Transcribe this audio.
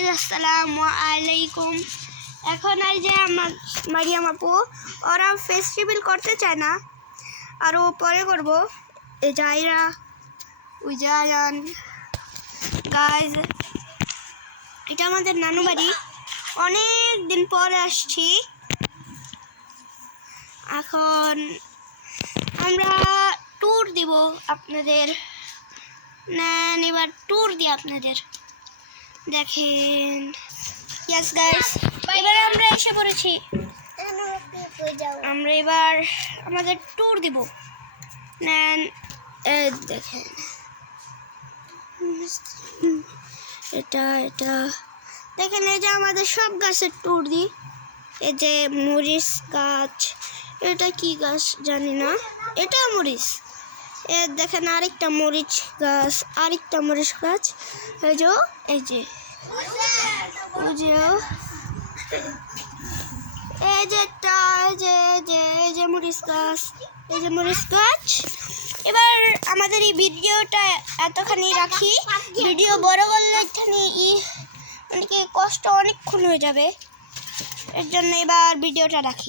Guys আসসালামু আলাইকুম। এখন এই যে আমার মারিয়াম আপু ওরা ফেস্টিভ্যাল করতে চায় না, আরও পরে করব। এই জায়রা ওই জায়ান গাইজ, এটা আমাদের নানু বাড়ি। অনেক দিন পরে আসছি। এখন আমরা ট্যুর দিব আপনাদের। নেন এবার ট্যুর দিই আপনাদের, দেখেন। ইয়েস গাইস, এবার আমরা এসে পড়েছি। আমরা এবার আমাদের ট্যুর দিব। নেন দেখেন, এটা দেখেন। এই যে আমাদের সব গাছের ট্যুর দিই। এই যে মরিচ গাছ, এটা কি গাছ জানি না, এটা মরিচ। দেখেন আরেকটা মরিচ গাছ, আরেকটা মরিচ গাছ। এই যে এই যে এই যে মরিচ গাছ, এই যে মরিচ গাছ। এবার আমাদের এই ভিডিওটা এতখানি রাখি। ভিডিও বড় করলে এখানে অনেকে কষ্ট অনেকক্ষণ হয়ে যাবে, এর জন্য এবার ভিডিওটা রাখি।